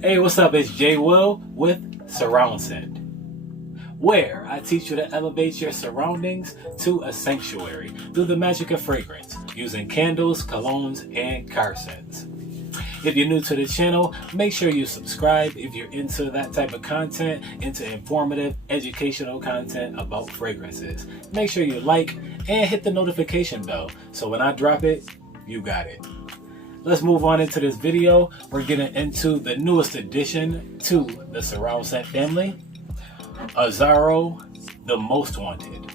Hey, what's up? It's J Will with Surround Scent, where I teach you to elevate your surroundings to a sanctuary through the magic of fragrance using candles, colognes, and car scents. If you're new to the channel, make sure you subscribe if you're into that type of content, into informative, educational content about fragrances. Make sure you like and hit the notification bell so when I drop it, you got it. Let's move on into this video. We're getting into the newest addition to the Surround Scent family, Azzaro The Most Wanted.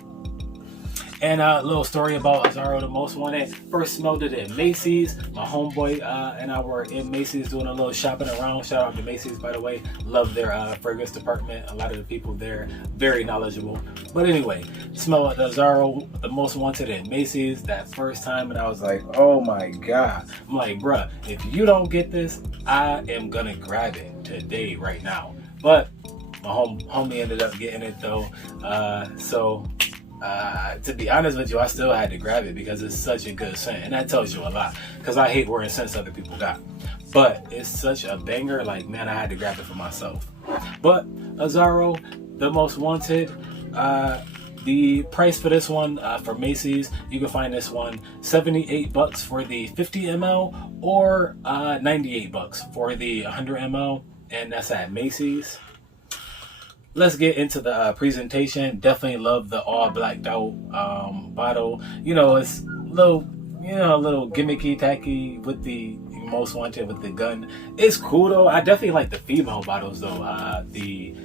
And a little story about Azzaro The Most Wanted. First smelled it at Macy's. My homeboy and I were in Macy's doing a little shopping around. Shout out to Macy's, by the way. Love their fragrance department. A lot of the people there, very knowledgeable. But anyway, smelled Azzaro The Most Wanted at Macy's that first time, and I was like, oh my God. I'm like, bruh, if you don't get this, I am gonna grab it today, right now. But my homie ended up getting it though. To be honest with you, I still had to grab it because it's such a good scent, and that tells you a lot, because I hate wearing scents other people got, but it's such a banger. Like, man, I had to grab it for myself. But Azzaro The Most Wanted, the price for this one for Macy's, you can find this one $78 for the 50 ml or $98 for the 100 ml, and that's at Macy's. Let's get into the presentation. Definitely love the all blacked out bottle. You know, it's a little gimmicky, tacky with the Most Wanted with the gun. It's cool though. I definitely like the female bottles though. The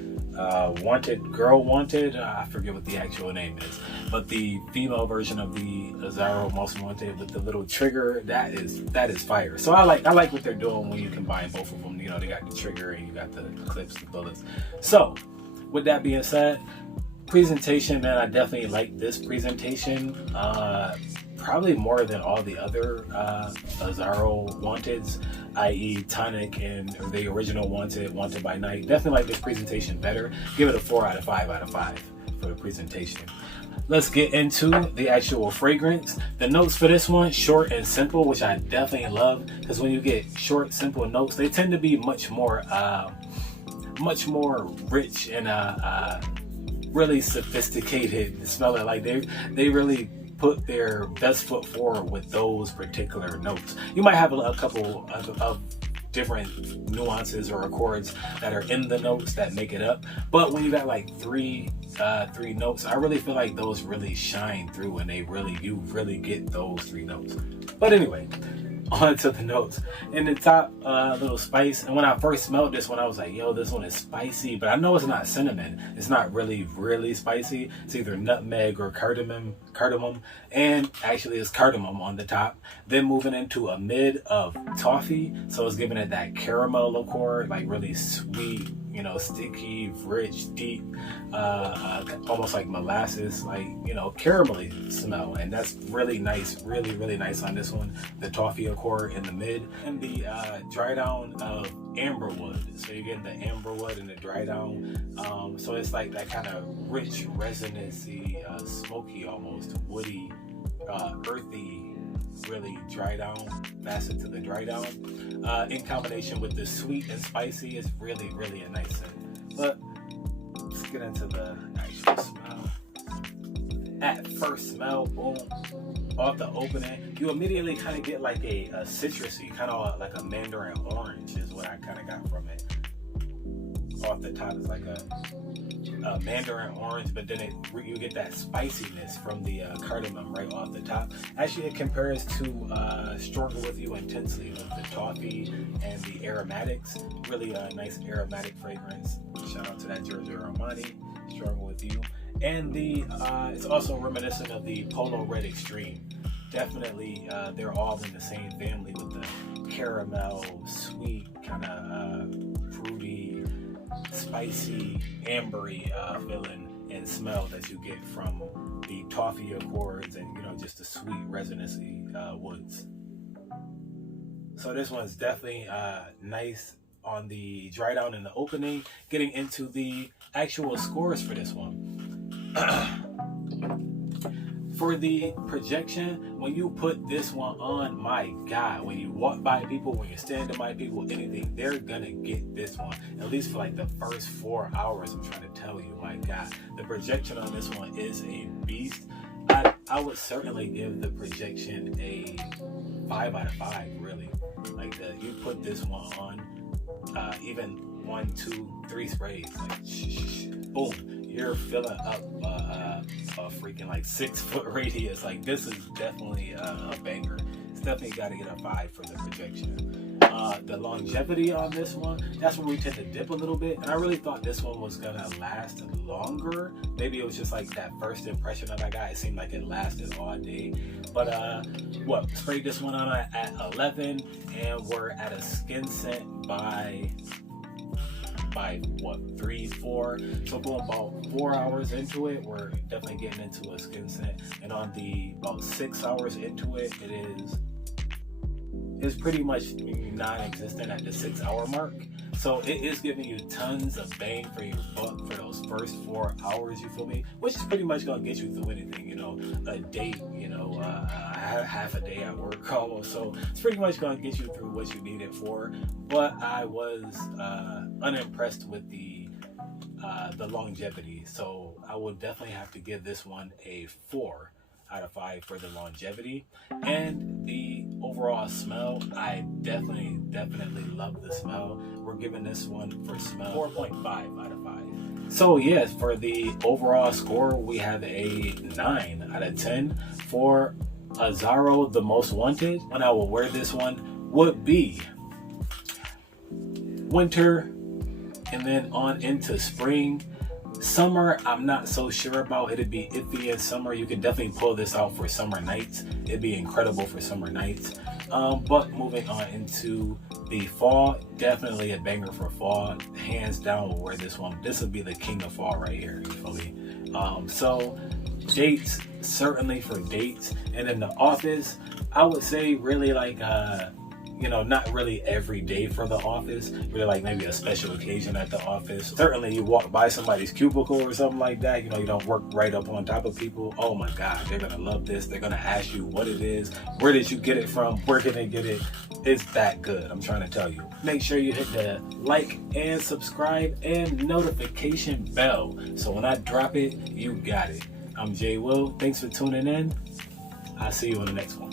Wanted, Girl Wanted, I forget what the actual name is, but the female version of the Azzaro Most Wanted with the little trigger, that is fire. So I like what they're doing when you combine both of them. You know, they got the trigger and you got the clips, the bullets. So with that being said, presentation, man, I definitely like this presentation. Probably more than all the other Azzaro Wanteds, i.e. Tonic and the original Wanted by Night. Definitely like this presentation better. Give it a 4 out of 5 out of 5 for the presentation. Let's get into the actual fragrance. The notes for this one, short and simple, which I definitely love, because when you get short, simple notes, they tend to be much more rich and really sophisticated smelling. Like they really put their best foot forward with those particular notes. You might have a couple of different nuances or accords that are in the notes that make it up, but when you got like three notes, I really feel like those really shine through, and you really get those 3 notes. But anyway, on to the notes. In the top, little spice. And when I first smelled this one, I was like, yo, this one is spicy, but I know it's not cinnamon. It's not really spicy. It's either nutmeg or cardamom, and actually it's cardamom on the top. Then moving into a mid of toffee, so it's giving it that caramel liqueur, like really sweet, you know, sticky, rich, deep, almost like molasses, like, you know, caramelly smell. And that's really nice, really nice on this one. The toffee accord in the mid, and the dry down of amberwood. So you get the amberwood and the dry down. So it's like that kind of rich, resonancy, smoky, almost woody, earthy, really dry down, faster to the dry down, in combination with the sweet and spicy, is really a nice scent. But let's get into the actual smell. At first smell, boom, off the opening, you immediately kind of get like a citrusy, kind of like a mandarin orange is what I kind of got from it. Off the top is like a mandarin orange, but then you get that spiciness from the cardamom right off the top. Actually, it compares to Struggle With You Intensely with the toffee and the aromatics. Really a nice aromatic fragrance. Shout out to that Giorgio Armani, Struggle With You. And it's also reminiscent of the Polo Red Extreme. Definitely, they're all in the same family with the caramel, sweet, kind of fruity, spicy, ambery feeling and smell that you get from the toffee accords, and, you know, just the sweet resonancy woods. So this one's definitely nice on the dry down in the opening. Getting into the actual scores for this one. For the projection, when you put this one on, my God, when you walk by people, when you're standing by people, anything, they're gonna get this one. At least for like the first 4 hours, I'm trying to tell you, my God. The projection on this one is a beast. I would certainly give the projection a 5 out of 5, really. Like, you put this one on, even 1, 2, 3 sprays, like, boom, you're filling up a freaking like 6-foot radius. Like, this is definitely a banger. It's definitely got to get a 5 for the projection. The longevity on this one, that's where we tend to dip a little bit, and I really thought this one was gonna last longer. Maybe it was just like that first impression that I got. It seemed like it lasted all day, but sprayed this one on at 11, and we're at a skin scent by what, 3, 4, so going about 4 hours into it, we're definitely getting into a skin scent. And on the about 6 hours into it, it's pretty much non-existent at the 6-hour mark. So it is giving you tons of bang for your buck for those first 4 hours, you feel me? Which is pretty much gonna get you through anything, you know, a date, you know, half a day at work almost. So it's pretty much gonna get you through what you need it for. But I was unimpressed with the longevity. So I would definitely have to give this one a 4 out of 5 for the longevity. And the overall smell, I definitely love the smell. We're giving this one for smell 4.5 out of 5. So yes, for the overall score, we have a 9 out of 10 for Azzaro The Most Wanted. When I will wear this one would be winter, and then on into spring. Summer, I'm not so sure about. It'd be iffy in summer. You can definitely pull this out for summer nights. It'd be incredible for summer nights. But moving on into the fall, definitely a banger for fall. Hands down, we'll wear this one. This would be the king of fall right here, you feel me? So dates, certainly for dates. And in the office, I would say really like you know, not really every day for the office, really like maybe a special occasion at the office. Certainly you walk by somebody's cubicle or something like that, you know, you don't work right up on top of people. Oh my God, they're gonna love this. They're gonna ask you what it is, where did you get it from, where can they get it? It's that good, I'm trying to tell you. Make sure you hit the like and subscribe and notification bell, so when I drop it, you got it. I'm Jay Will, thanks for tuning in. I'll see you in the next one.